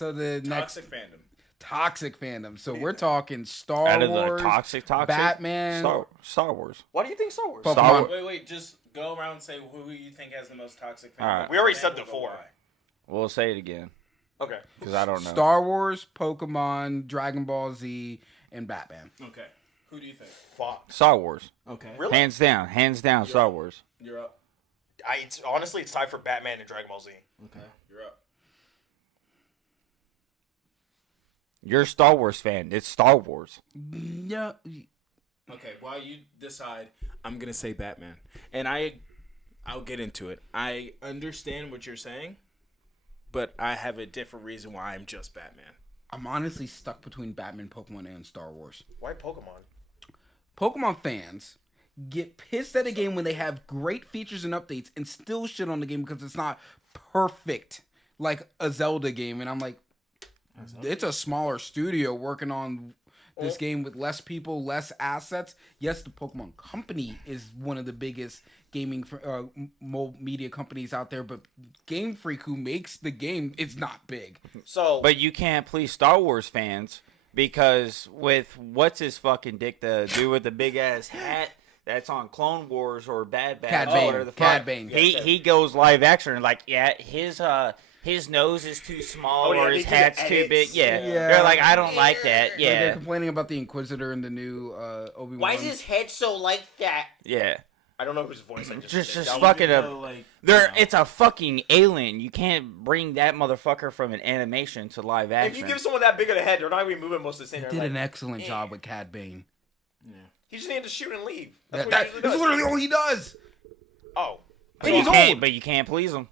So the Toxic fandom. Toxic fandom. So we're talking Star Out of Wars, the toxic, Batman, Star Wars. Why do you think Star Wars? Pokemon. Star Wars. Wait. Just go around and say who you think has the most toxic fandom. All right. We already And said we'll the go 4. why. We'll say it again Okay. because I don't know. Star Wars, Pokemon, Dragon Ball Z, and Batman. Okay. Who do you think? Fuck. Star Wars. Okay. Really? Hands down, Star Wars. You're up. Honestly, it's time for Batman and Dragon Ball Z. Okay. You're up. You're a Star Wars fan. It's Star Wars. No. Okay, while you decide, I'm gonna say Batman, and I'll get into it. I understand what you're saying, but I have a different reason why I'm just Batman. I'm honestly stuck between Batman, Pokemon, and Star Wars. Why Pokemon? Pokemon fans get pissed at a game when they have great features and updates and still shit on the game because it's not perfect like a Zelda game. And I'm like, it's a smaller studio working on this game with less people, less assets. Yes, the Pokemon Company is one of the biggest gaming media companies out there, but Game Freak, who makes the game, is not big. So, But you can't please Star Wars fans because with what's his fucking dick to do with the big ass hat that's on Clone Wars or Bad Batch Cad or Bane. whatever the Cad fuck. Bane. He goes live action and like, yeah, his nose is too small Oh, yeah, or they his do the hat's too big. edits. Yeah. Yeah. They're like, I don't like that. Like, they're Yeah. complaining about the Inquisitor in the new Obi-Wan. why is his head so like that? Yeah. I don't know whose voice I just Just did. That was- fucking like, it's a fucking alien. You can't bring that motherfucker from an animation to live action. If you give someone that big of a head, they're not going to be moving most of the same. Did an excellent job with Cad Bane. He just needed to shoot and leave. That's what That's he usually does. literally all he does. Oh. but, he's old. but you can't please him.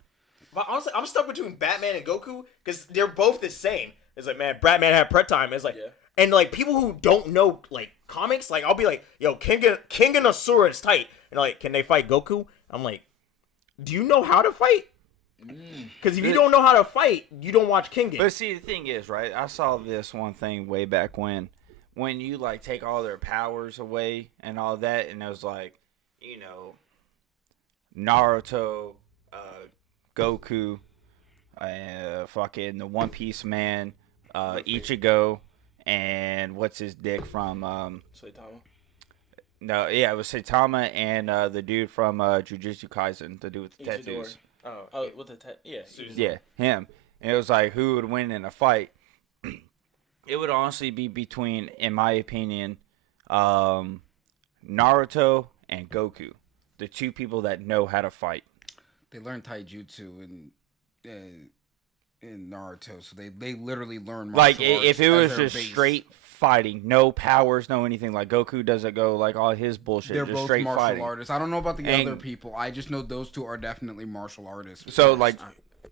But honestly, I'm stuck between Batman and Goku because they're both the same. It's like, man, Batman had prep time. It's like, and like people who don't know like comics, like I'll be like, yo, King and Asura is tight, and like, can they fight Goku? I'm like, do you know how to fight? Because if you don't know how to fight, you don't watch King. But see, the thing is, right? I saw this one thing way back when you like take all their powers away and all that, and it was like, you know, Naruto, Goku, fucking the One Piece Man, Ichigo, and what's his dick from Saitama. No, yeah, it was Saitama and the dude from Jujutsu Kaisen, the dude with the tattoos. Oh, with the yeah. Yeah, him. And it was like who would win in a fight. It would honestly be between, in my opinion, Naruto and Goku, the two people that know how to fight. They learned taijutsu in Naruto, so they literally learn martial Like arts if it as was their just base. straight fighting, no powers, no anything. Like Goku doesn't go like all his bullshit. They're just both straight martial fighting. artists. I don't know about the And- other people. I just know those two are definitely martial artists. So like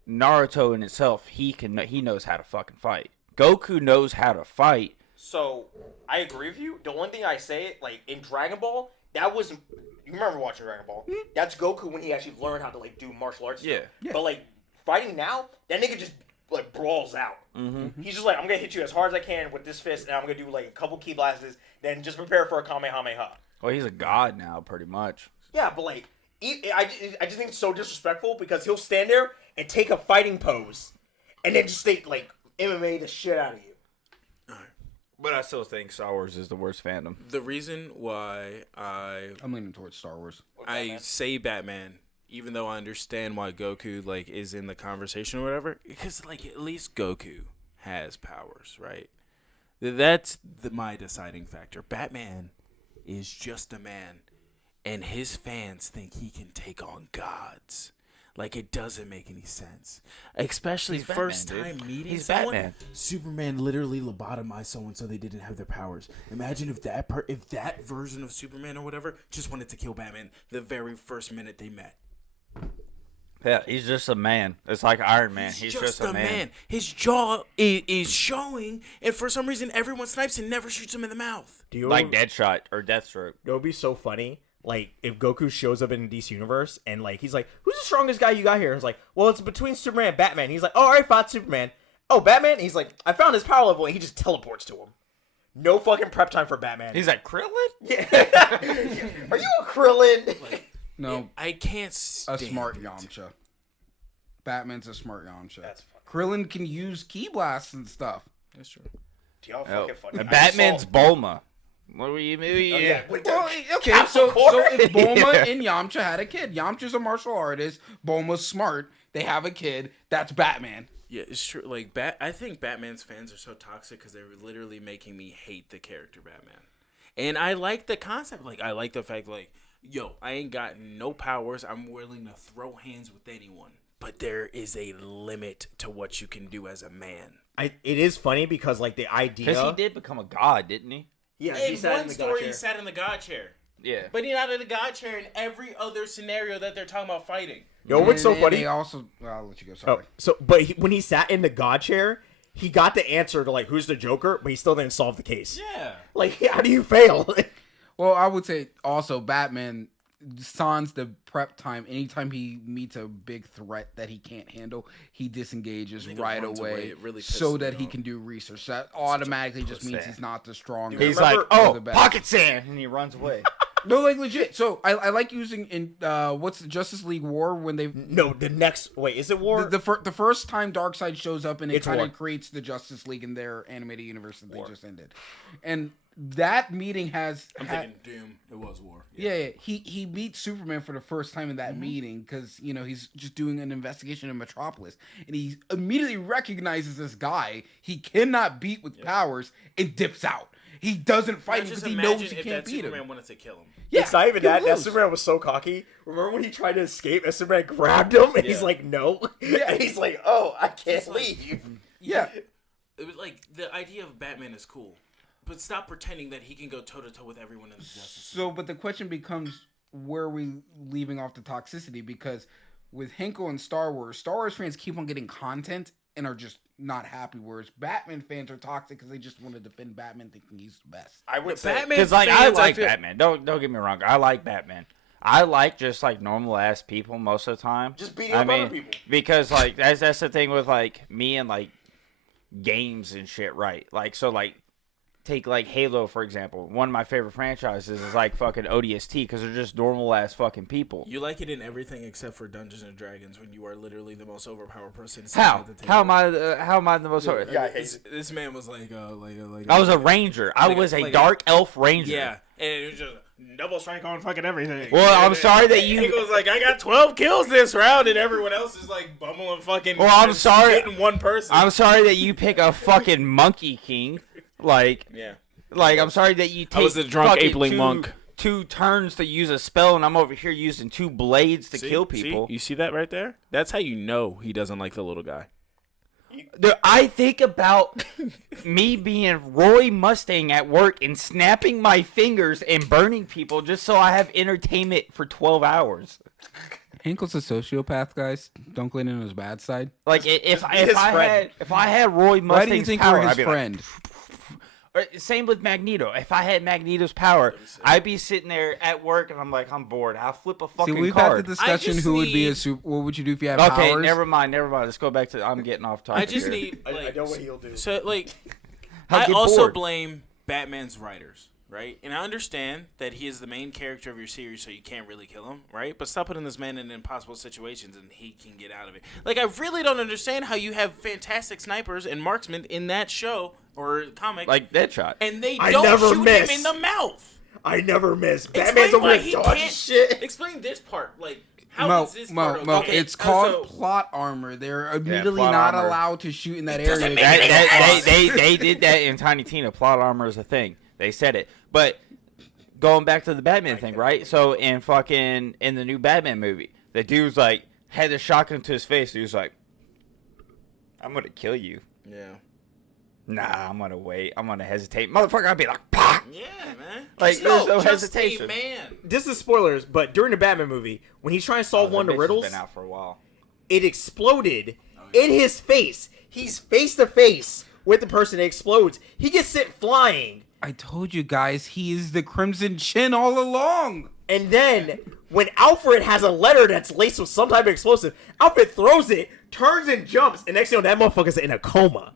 Naruto in itself, he knows how to fucking fight. Goku knows how to fight. So I agree with you. The one thing I say, like in Dragon Ball, that was you remember watching Dragon Ball? That's Goku when he actually learned how to like do martial arts. Yeah. Stuff. But like fighting now, that nigga just like brawls out. Mm-hmm. He's just like, I'm gonna hit you as hard as I can with this fist, and I'm gonna do like a couple key blasts, then just prepare for a Kamehameha. Well, he's a god now, pretty much. Yeah, but like, I just think it's so disrespectful because he'll stand there and take a fighting pose, and then just take like MMA the shit out of you. But I still think Star Wars is the worst fandom. The reason why I'm leaning towards Star Wars. I say Batman, even though I understand why Goku like is in the conversation or whatever, because like at least Goku has powers, right? That's my deciding factor. Batman is just a man, and his fans think he can take on gods. Like it doesn't make any sense, especially He's Batman, first time dude. meeting He's someone. Batman. Superman literally lobotomized someone so they didn't have their powers. Imagine if that Version of Superman or whatever just wanted to kill Batman the very first minute they met. Yeah, he's just a man. It's like Iron Man. He's just a man. man. His jaw is showing, and for some reason, everyone snipes and never shoots him in the mouth. Do you Like Deadshot or Deathstroke. It would be so funny, like, if Goku shows up in the DC universe, and, like, he's like, who's the strongest guy you got here? And it's like, well, it's between Superman and Batman. He's like, oh, I fought Superman. Oh, Batman? And he's like, I found his power level, and he just teleports to him. No fucking prep time for Batman. He's like, Krillin? Yeah. Are you a Krillin? No, I can't a stand smart it. Yamcha. Batman's a smart Yamcha. That's funny. Krillin can use ki blasts and stuff. That's true. Y'all Oh, fucking funny. and I just Batman's saw- Bulma. What were you movie? Oh, yeah. With the Well, okay, capsule so core. if Bulma and Yamcha had a kid, Yamcha's a martial artist, Bulma's smart, they have a kid, that's Batman. Yeah, it's true. Like I think Batman's fans are so toxic because they're literally making me hate the character Batman. And I like the concept. Like I like the fact, like, yo, I ain't got no powers. I'm willing to throw hands with anyone. But there is a limit to what you can do as a man. It is funny because like the idea. Because he did become a god, didn't he? Yeah, In he sat one in the story, chair. he sat in the God chair. Yeah. But he's not in the God chair in every other scenario that they're talking about fighting. Yo, what's so And funny? They also, well, I'll let you go. Oh, Sorry. but when he sat in the God chair, he got the answer to like who's the Joker, but he still didn't solve the case. Yeah. Like, how do you fail? Well, I would say also Batman sans the prep time. Anytime he meets a big threat that he can't handle, he disengages Nigga right runs away. away, It really so pisses that me he off. can do research. That automatically just means pussy. he's not the strongest. He's Remember- like, oh, the best. pocket sand, and he runs away. No, like legit. So I like using in what's the Justice League War when they No, the next. Wait, is it War? the first time Darkseid shows up and it It's kind War. of creates the Justice League in their animated universe that they just ended, and that meeting has I'm ha- thinking Doom. It was War. Yeah, he meets Superman for the first time in that meeting because he's just doing an investigation in Metropolis, and he immediately recognizes this guy he cannot beat with powers and dips out. He doesn't fight him Just because he knows imagine he if can't that beat Superman him. wanted to kill him. Yeah, it's not even he that. That lose. Superman was so cocky. Remember when he tried to escape and Superman grabbed him and he's Yeah. like, no. Yeah. And he's like, oh, I can't It's like- leave. Yeah, It was like the idea of Batman is cool, but stop pretending that he can go toe to toe with everyone in the Justice League. So, but the question becomes, where are we leaving off the toxicity? Because with Henkel and Star Wars fans keep on getting content and are just not happy, whereas Batman fans are toxic because they just want to defend Batman thinking he's the best. I would say. Batman Because like I fans, like feel- Batman. Don't get me wrong. I like Batman. I like just like normal ass people most of the time. Just beating up other people. Because like that's the thing with like me and like games and shit, right? Like so like take like Halo for example. One of my favorite franchises is like fucking ODST because they're just normal ass fucking people. You like it in everything except for Dungeons and Dragons when you are literally the most overpowered person. sitting How? at the table. How am I the most? Yeah, This man was like I was a ranger. I was a like a- dark elf ranger. yeah, and it was just double strike on fucking everything. Well, I'm sorry that you. He was like, I got 12 kills this round, and everyone else is like bumbling fucking. Well, I'm just sorry- hitting one person. I'm sorry that you pick a fucking monkey king. Like, yeah. I'm sorry that you take. I was a drunk fucking apeling monk. 2 turns to use a spell, and I'm over here using 2 blades to kill people. You see that right there? That's how you know he doesn't like the little guy. Dude, I think about me being Roy Mustang at work and snapping my fingers and burning people just so I have entertainment for 12 hours. Henkel's a sociopath, guys. Don't go in his bad side. Like if his friend. I had Roy Mustang's Why do you think power, we're his I'd be like, friend? Same with Magneto. If I had Magneto's power, I'd be sitting there at work and I'm like, I'm bored. I'll flip a See, fucking we've had card. the discussion just who would be a need- super. What would you do if you had Okay, powers? never mind. Let's go back to. I'm getting off topic. I just here. need. I Like, know what he'll do. So like, I'll I get also bored. blame Batman's writers, right? And I understand that he is the main character of your series, so you can't really kill him, right? But stop putting this man in impossible situations, and he can get out of it. Like, I really don't understand how you have fantastic snipers and marksmen in that show or comic, like Deadshot. and they I don't never shoot miss. him in the mouth. I never miss. Explain Batman's over why here he dodging can't- shit. Explain this part, like. How Mo, is this part Mo, okay? it's called so- plot armor. They're immediately plot not armor. allowed to shoot in that doesn't area. make They did that in Tiny Tina. Plot armor is a thing. They said it. But going back to the Batman thing, right? So in the new Batman movie, the dude's like had the shotgun to his face. He was like, "I'm gonna kill you." Yeah. Nah, I'm gonna wait. I'm gonna hesitate, motherfucker. I'd be like, "Pah!" Yeah, man. Like, there's no just hesitation. A man. This is spoilers, but during the Batman movie, when he's trying to solve one of the Bitch has riddles, been out for a while. it exploded in his face. He's face to face with the person that explodes. He gets sent flying. I told you guys, he is the Crimson Chin all along. And then, when Alfred has a letter that's laced with some type of explosive, Alfred throws it, turns and jumps, and next thing you know, that motherfucker's in a coma.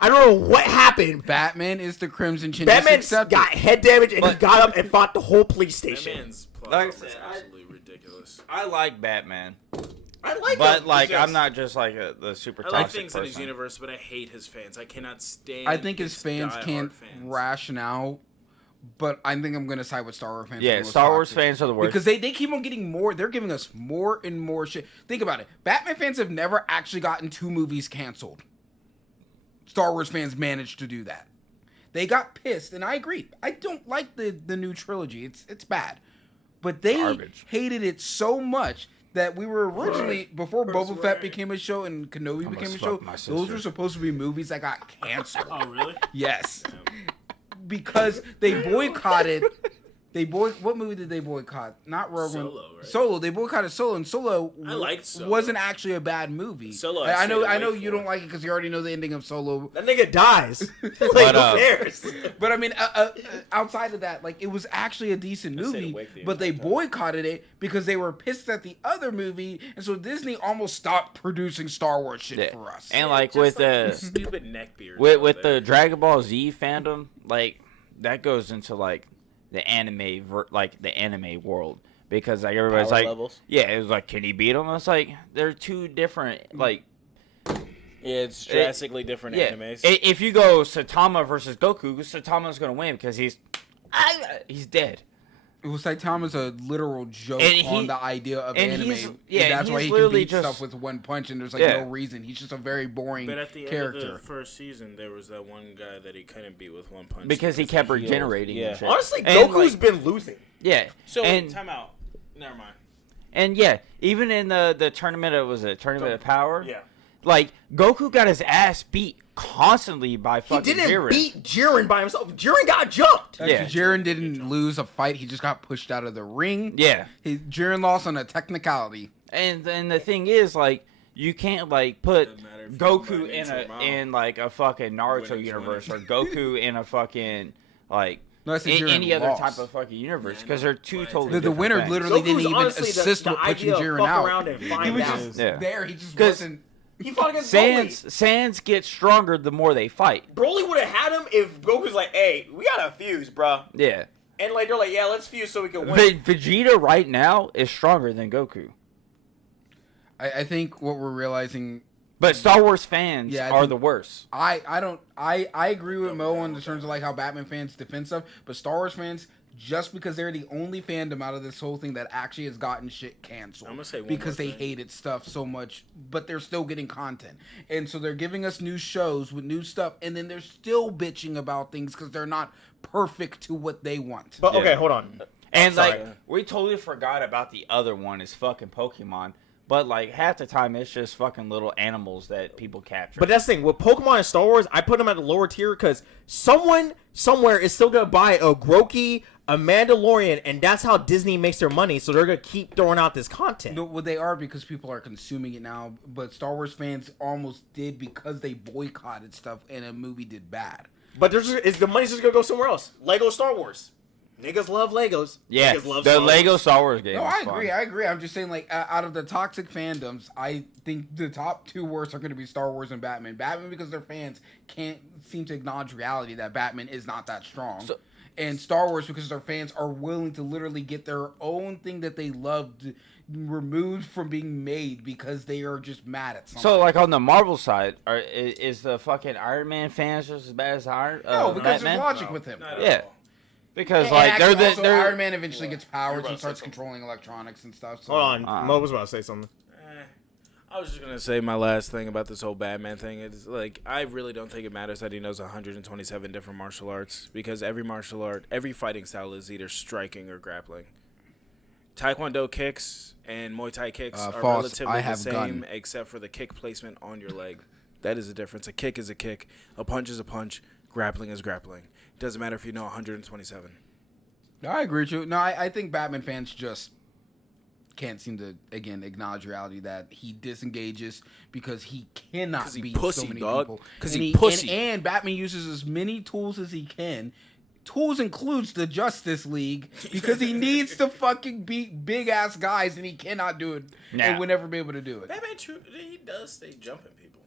I don't know what happened. Batman is the Crimson Chin. Batman Just accept got it. head damage, and he got up and fought the whole police That station. man's plot Like I was said, absolutely ridiculous. I like Batman. I like But him. like, It's just- I'm not just like the super I toxic like things in his person. universe, but I hate his fans. I cannot stand. I think his fans diehard can't fans. ration out, but I think I'm gonna side with Star Wars fans. Yeah, the most Star Wars toxic. fans are the worst. Because they keep on getting more. They're giving us more and more shit. Think about it. Batman fans have never actually gotten 2 movies canceled. Star Wars fans managed to do that. They got pissed, and I agree. I don't like the new trilogy. It's bad, but they Garbage. hated it so much that we were originally before Where's Boba Fett Ray? became a show and Kenobi must became a fuck show. my Those sister. were supposed to be movies that got canceled. Oh really? Yes, because they boycotted. What movie did they boycott? Not Rogue One. Solo, right? Solo. They boycotted Solo, and Solo, I liked Solo. wasn't actually a bad movie. Solo, I know. stayed I know awake you for. don't like it because you already know the ending of Solo. That nigga dies. Like, But, who cares? But I mean, outside of that, like it was actually a decent stayed movie, awake the but they entire time. boycotted it because they were pissed at the other movie, and so Disney almost stopped producing Star Wars shit Yeah. for us. And like Just with like the stupid neckbeard. with the Dragon Ball Z fandom, like that goes into like the anime world, because like everybody's Power like, levels? yeah, it was like, can he beat him? It's like they're two different like. yeah, it's drastically different Yeah, animes. if you go Saitama versus Goku, Saitama's gonna win because he's dead. It was like Thomas a literal joke And he- on the idea of and anime. he's- And yeah, that's and why he's he can literally beat just- stuff with one punch, and there's like Yeah. no reason. He's just a very boring But at the end character. of the first season, there was that one guy that he couldn't beat with one punch Because he kept healed. regenerating and Yeah. shit. Honestly, And, Goku's like- been losing. Yeah. So and time out. Never mind. and yeah, even in the tournament of Tournament of Power, Yeah. like Goku got his ass beat constantly by He fucking didn't Jiren. beat Jiren by himself. Jiren got jumped. Actually, yeah. Jiren didn't lose a fight. He just got pushed out of the ring. Yeah. Jiren lost on a technicality. And then the thing is, like, you can't like put Doesn't matter if you Goku combine in nature or in like a fucking Naruto Winning's universe winning. or Goku in a fucking like No, I said Jiren any other lost. type of fucking universe, Yeah, because no, they're two but totally The different winner things. literally Goku's didn't even honestly assist the with pushing idea of Jiren fuck out. around and He find was out. just Yeah. there. He just 'Cause- wasn't. He fought against Broly. Sans gets stronger the more they fight. Broly would have had him if Goku's like, "Hey, we gotta fuse, bruh." Yeah. And like they're like, "Yeah, let's fuse so we can win." Vegeta right now is stronger than Goku. I think what we're realizing. But Star Wars fans Yeah, I are think- the worst. I agree with Mo in the terms of like how Batman fans defend stuff, but Star Wars fans, just because they're the only fandom out of this whole thing that actually has gotten shit canceled, I'm gonna say one because more they thing. hated stuff so much, but they're still getting content, and so they're giving us new shows with new stuff, and then they're still bitching about things because they're not perfect to what they want. But Yeah. okay, hold on. And Sorry. like we totally forgot about the other one is fucking Pokemon. But like half the time it's just fucking little animals that people capture. But that's the thing with Pokemon and Star Wars, I put them at a lower tier because someone somewhere is still gonna buy a Groki, a Mandalorian, and that's how Disney makes their money. So they're gonna keep throwing out this content. No, well, they are because people are consuming it now, but Star Wars fans almost did because they boycotted stuff and a movie did bad. But the money's just gonna go somewhere else. Lego Star Wars. Niggas love Legos. yeah, Niggas love the Star Lego Wars. Star Wars game. No, is I fun. agree. I agree. I'm just saying, like, out of the toxic fandoms, I think the top 2 worst are going to be Star Wars and Batman. Batman because their fans can't seem to acknowledge reality that Batman is not that strong. And Star Wars because their fans are willing to literally get their own thing that they loved removed from being made because they are just mad at something. So like on the Marvel side, is the fucking Iron Man fans just as bad as no, because Batman? there's logic with him. Not at Yeah. all. Because And like actually, they're also, they're Iron Man eventually gets powers about and to starts say something. controlling electronics and stuff. So. Hold on, Mo was about to say something. I was just gonna say my last thing about this whole Batman thing is like I really don't think it matters that he knows 127 different martial arts because every martial art, every fighting style is either striking or grappling. Taekwondo kicks and Muay Thai kicks are false. relatively I the have same gun. except for the kick placement on your leg. That is the difference. A kick is a kick, a punch is a punch, grappling is grappling. It doesn't matter if you know 127. I agree with you. No, I think Batman fans just can't seem to again acknowledge reality that he disengages because he cannot 'Cause he beat pussy, so many dog. people. 'Cause And he pussy. And Batman uses as many tools as he can. Tools includes the Justice League because he needs to fucking beat big ass guys and he cannot do it and Nah. will never be able to do it. Batman, he does stay jumping people.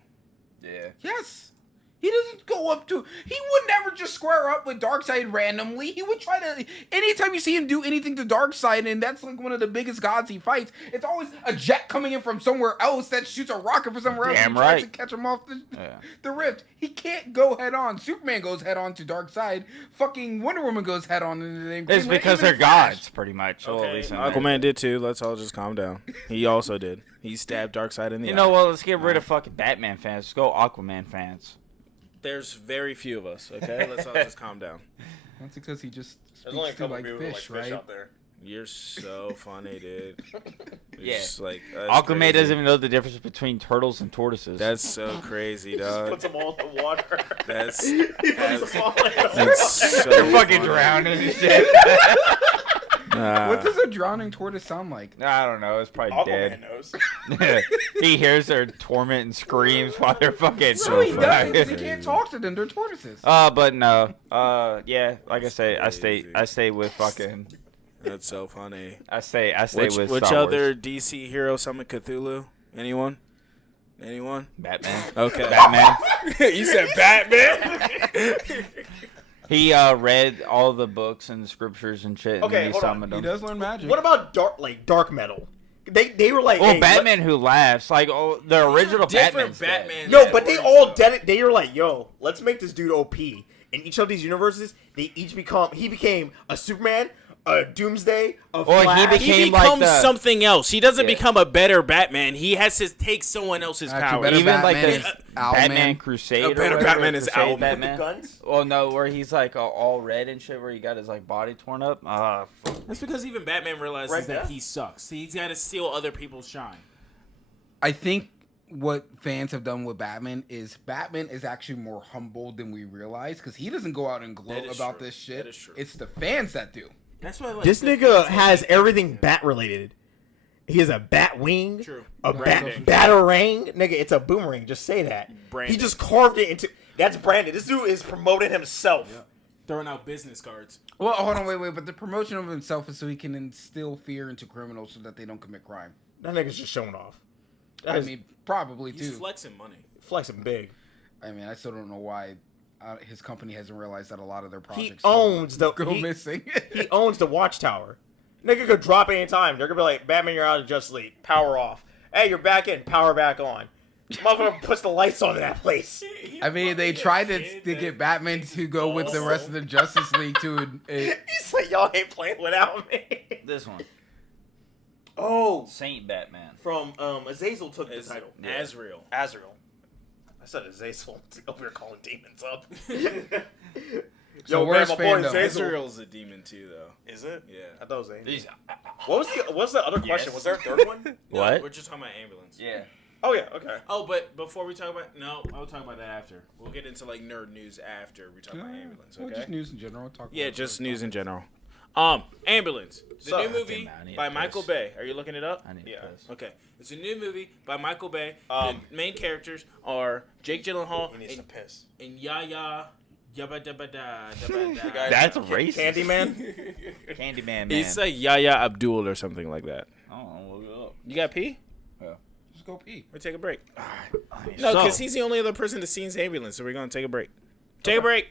yeah. Yes. He doesn't go up to. He would never just square up with Darkseid randomly. He would try to. Anytime you see him do anything to Darkseid, and that's like one of the biggest gods he fights, it's always a jet coming in from somewhere else that shoots a rocket from somewhere else Damn and tries right. to catch him off Yeah. the rift. He can't go head on. Superman goes head on to Darkseid. Fucking Wonder Woman goes head on. It's because they're gods, pretty much. Well, at least in that. Aquaman did too. Let's all just calm down. He also did. He stabbed Darkseid in the You eye. know what? Let's get rid of fucking Batman fans. Let's go Aquaman fans. There's very few of us. Okay, let's all just calm down. That's because he just There's only a speaks to couple like people fish, like fish right? out there. You're so funny, dude. Yeah. Just like Aquaman crazy. doesn't even know the difference between turtles and tortoises. That's so crazy, He just dog. puts them all in the water. That's He puts them all in the water. that's so They're fucking funny. drowning and shit. Nah. What does a drowning tortoise sound like? I don't know. It's probably Aquaman dead. knows. He hears their torment and screams while they're fucking. No, he funny. doesn't. 'Cause he Crazy. can't talk to them. They're tortoises. But no. Yeah. Like I say, Crazy. I stay with fucking. That's so funny. I stay Which with which Star other Wars. DC hero summon Cthulhu? Anyone? Batman. Okay. Batman. You said Batman. He read all the books and the scriptures and shit, and Okay, then he hold on. summoned He them. does learn magic. What about dark metal? They were like, Well, hey, Batman Who Laughs, like the original different Batman's dead. Batman. No, but they all did it. They were like, "Yo, let's make this dude OP." In each of these universes, he became a Superman, a Doomsday, a Or he Flash. became- He like becomes the- something else. He doesn't Yeah. become a better Batman. He has to take someone else's Actually, power. better Even like Batman the is Owlman. Batman Crusade. A or better whatever, Batman is Crusade Owlman. Batman. guns. Well, no, where he's like all red and shit, where he got his like body torn up. That's because even Batman realizes Right that there. he sucks. He's got to steal other people's shine. I think what fans have done with Batman is actually more humble than we realize because he doesn't go out and gloat That is about true. this shit. That is true. It's the fans that do. That's why like, This the nigga fans has hate everything him. bat related. He has a bat wing, True. a Branding. batarang. Nigga, it's a boomerang. Just say that. Branding. He just carved it into. That's branded. This dude is promoting himself. Throwing out business cards. Well, hold on, wait. But the promotion of himself is so he can instill fear into criminals so that they don't commit crime. That nigga's just showing off. That I is mean, probably He's too. flexing money. flexing big. I mean, I still don't know why his company hasn't realized that a lot of their He projects owns the go he, missing. he owns the Watchtower. Nigga could drop anytime. They're gonna be like, Batman, you're out of Justice League. Power off. Hey, you're back in. Power back on. Motherfucker puts the lights on in that place. I mean, they tried to get Batman to go with the rest of the Justice League to. He's like, y'all ain't playing without me. This one, Oh, Saint Batman. from Azazel took the title. Azrael. Azrael. I said Azazel. Over here calling demons up. So where's my boy fandom? Azazel. Azrael's a demon too, though. Is it? Yeah. I thought it was Angel. These- What was the other question? Yes. Was there a third one? No, What? we're just talking about ambulance. Yeah. Oh yeah. Okay. Oh, but before we talk about I'll talk about that after. We'll get into like nerd news after we talk about ambulance. Well, Okay. just news in general. Talk Yeah, about just it. news in general. Ambulance. The So- new movie Damn, I need by a Michael piss. Bay. Are you looking it up? I need Yeah. this. Okay. It's a new movie by Michael Bay. Um, The main characters are Jake Gyllenhaal He needs to and, piss. and Yaya Yabba Dabba Da Dabba Da. That's racist. Candyman. Candyman man. It's like Yaya Abdul or something like that. Oh, look it up. You got pee? Just go pee. Or take a break. I mean, No, so- because he's the only other person that's seen ambulance, so we're gonna take a break. Take a break.